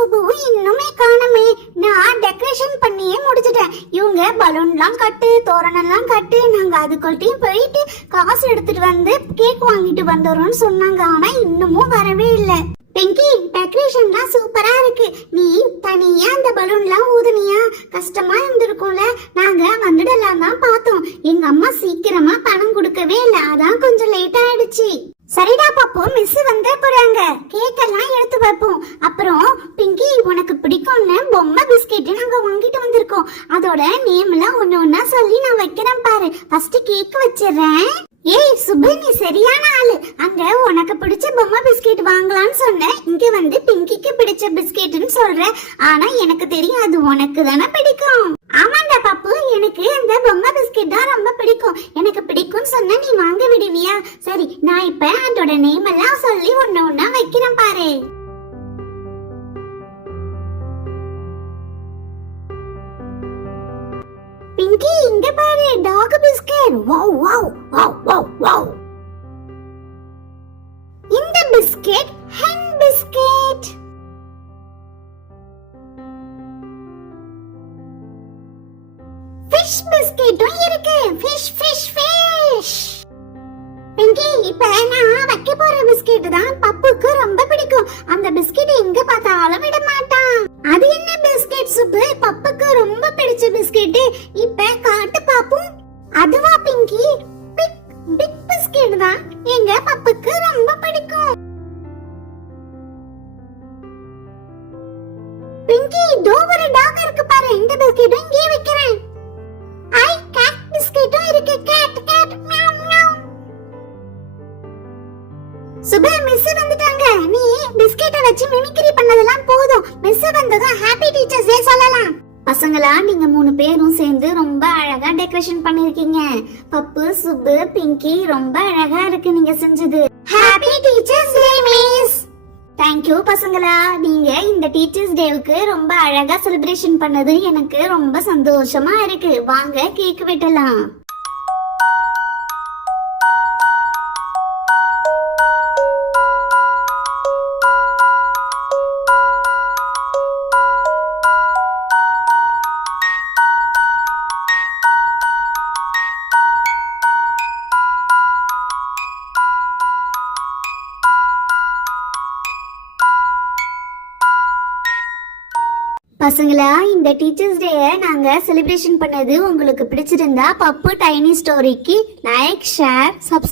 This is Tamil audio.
சுபுவும் இன்னுமே காணுமே. நான் டெக்கரேஷன் பண்ணியே முடிச்சிட்டேன். இவங்க பலூன்லாம் கட்டு, தோரணம்லாம் கட்டு, நாங்க அதுக்குள்ளையும் போயிட்டு காசு எடுத்துட்டு வந்து கேக் வாங்கிட்டு வந்துடுறோம்னு சொன்னாங்க. ஆனா இன்னமும் வரவே இல்லை. பிங்கி, டெக்கரேஷன்லாம் சூப்பரா இருக்கு. நீ தனியா அந்த பலூன்லாம் ஊதுனியா? கஷ்டமா இருந்திருக்கும்ல. நாங்க வந்துடலாம் தான் பார்த்தோம். எங்க அம்மா சீக்கிரமா பணம் கொடுக்கவே இல்லை, அதான் கொஞ்சம் லேட் ஆயிடுச்சு. சரிடா பாப்பு, மிஸ் வந்தே போறாங்க. கேக் எல்லாம் எடுத்து வைப்போம். அப்புறம் பிங்கி, உனக்கு பிடிக்கும்னு பொம்மை பிஸ்கெட் நாங்க வாங்கிட்டு வந்திருக்கோம். அதோட நேம் எல்லாம் ஒண்ணு சொல்லி நான் வைக்கிறேன் பாரு. ஃபர்ஸ்ட் கேக் வச்சிடுறேன். ஏய் சுபு, நீ சரியான ஆளு. அங்க உனக்கு பிடிச்ச பொம்மை பிஸ்கெட் வாங்கலாம்னு சொன்ன, இங்க வந்து பிங்கிக்கு பிடிச்ச பிஸ்கெட்னு சொல்ற. ஆனா எனக்கு தெரியும் அது உனக்கு தானே பிடிக்கும். ஆமாண்டா பாப்பு, எனக்கு அந்த பொம்மை பிஸ்கெட் தான் ரொம்ப பிடிக்கும். எனக்கு பிடிக்கும்னு சொன்னா நீ வாங்க விடுவியா? சரி, நான் இப்ப அதோட நேம் எல்லாம் சொல்லி ஒண்ணா வைக்கிறேன் பாரு. பிங்கி, இங்க பாரு, dog biscuit. Wow wow wow wow wow. இந்த பிஸ்கட் ஹென் பிஸ்கட். ஃபிஷ் பிஸ்கட்டும் இருக்கு. Fish fish fish. பிங்கி, இப்ப நான் வைக்க போற பிஸ்கட் தான் பப்புக்கு ரொம்ப பிடிக்கும். அந்த பிஸ்கட் எங்க பார்த்தாலும் விட மாட்டான். அது என்ன பிஸ்கட் சுப்பு? பப்புக்கு ரொம்ப பிடிச்ச பிஸ்கட். இப்ப காட்டு பாப்போம். அதுவா பிங்கி? பிக் பிக் பிஸ்கட் தான் எங்க பப்புக்கு ரொம்ப பிடிக்கும். பிங்கி, இதோ ஒரு டாக் இருக்கு பாரு. இந்த பிஸ்கட்டும் இங்கே வைக்கிறேன். ஐ, கேட் பிஸ்கட்டும் இருக்கு. Cat cat meow meow. Subha, miss வந்துட்டாங்க. நீ பிஸ்கெட்டை வச்சு மிமிக்ரி பண்ணதெல்லாம் போதும். மிஸ் வந்ததும் ஹாப்பி டீச்சர்ஸ் டே சொல்லலாம். பசங்களா, நீங்க 3 பேரும் சேர்ந்து ரொம்ப அழகா டெக்கரேஷன் பண்ணிருக்கீங்க. பப்பு, சுப்பு, பிங்கி, ரொம்ப அழகா இருக்கு நீங்க செஞ்சது. Happy teachers day miss. Thank you பசங்களா. நீங்க இந்த டீச்சர்ஸ் டேவுக்கு ரொம்ப அழகா செலிப்ரேஷன் பண்ணது எனக்கு ரொம்ப சந்தோஷமா இருக்கு. வாங்க கேக் வெட்டலாம். பசங்களா, இந்த டீச்சர்ஸ் டே நாங்க செலிப்ரேஷன் பண்ணது உங்களுக்கு பிடிச்சிருந்தா பப்பு டைனி ஸ்டோரிக்கு லைக், ஷேர், சப்ஸ்கிரைப்